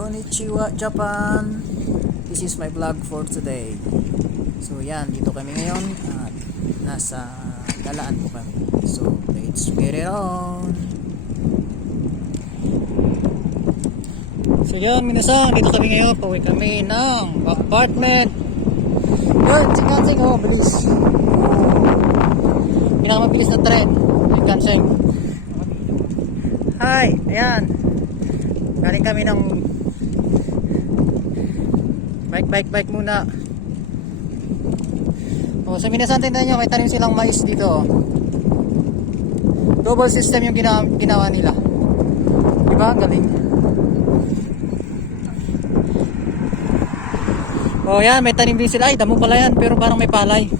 Konnichiwa Japan. This is my vlog for today. So yan, dito kami ngayon at nasa galaan po kami. So let's get it on. So yan, minasan, dito kami ngayon. Pauwi kami ng apartment. Yun, Shinkansen, oh, bilis. Pinakamabilis na tren, Shinkansen. Hi, ayan. Galing kami ng bike muna. O, sa minasan, tingnan nyo, may tanim silang mais dito. Double system yung ginawa nila. Diba? Galing. O, yan, may tanim din sila. Ay, damo pala yan, pero parang may palay.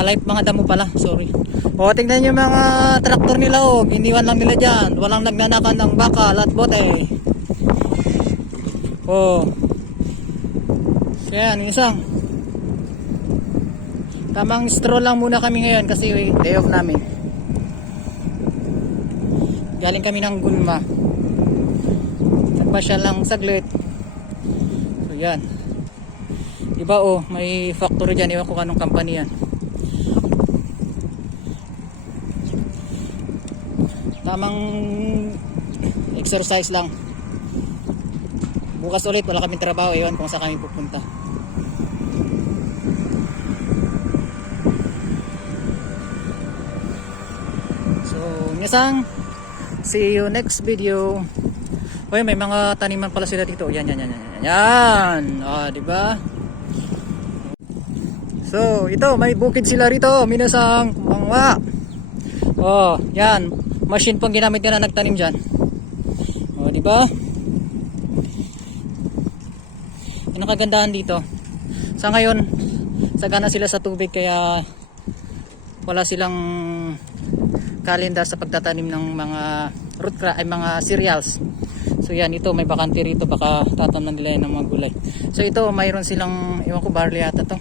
Mga damo pala, sorry. O, tingnan nyo mga traktor nila, o. Iniwan lang nila dyan. Walang nagnanakan ng bakal at bote. O. Kaya, isang. Tamang stroll lang muna kami ngayon kasi day off namin. Galing kami ng Gunma. Nagpasya lang saglit. So, yan. Diba, oh, may factory dyan. Iwan ko anong company yan. Tamang exercise lang. Bukas ulit wala kaming trabaho, ewan kung saan kami pupunta. So, ngisang, see you next video. Oy, may mga taniman pala sila dito. Yan. Ah, di ba? So, ito may bukid sila rito, minasang mga. Oh, yan. Machine pang ginamit nila nagtanim diyan. Oh, di ba? Ang kagandahan dito. Sa ngayon, sagana sila sa tubig kaya wala silang kalenda sa pagtatanim ng mga root crop ay mga cereals. So yan, ito may bakante rito, baka tatanan nila yan ng mga gulay. So ito, mayroon silang, iwan ko, barley ata to,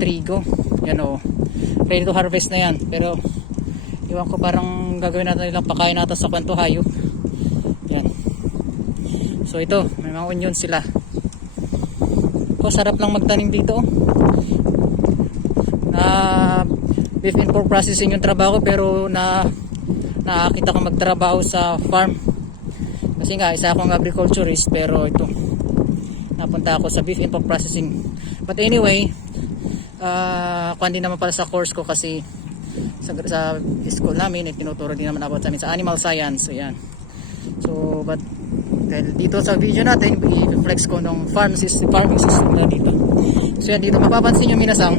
trigo. Yan, o, ready to harvest na yan. Pero iwan ko, parang gagawin natin nilang pakain natin sa kwanto hayop. Yan. So ito, may mga onion sila. Oh, sarap lang magtanim dito. Beef and pork processing yung trabaho, pero nakakita ko magtrabaho sa farm. Kasi nga, isa akong agriculturist, pero ito, napunta ako sa beef and pork processing. But anyway, kundi naman pala sa course ko kasi sa school namin, tinuturo din naman about sa amin sa animal science. So yan. So, but dahil dito sa video natin, i-flex ko ng farming system na dito. So yan, dito mapapansin nyo minasang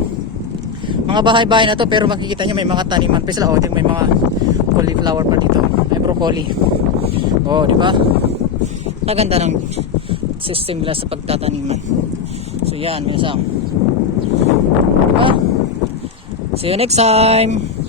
mga bahay-bahay na to, pero makikita nyo may mga taniman pa sila. O, may mga cauliflower pa dito, may broccoli. O, di ba? Maganda ng system nila sa pagtataniman. So yan, minasang. Diba? See you next time.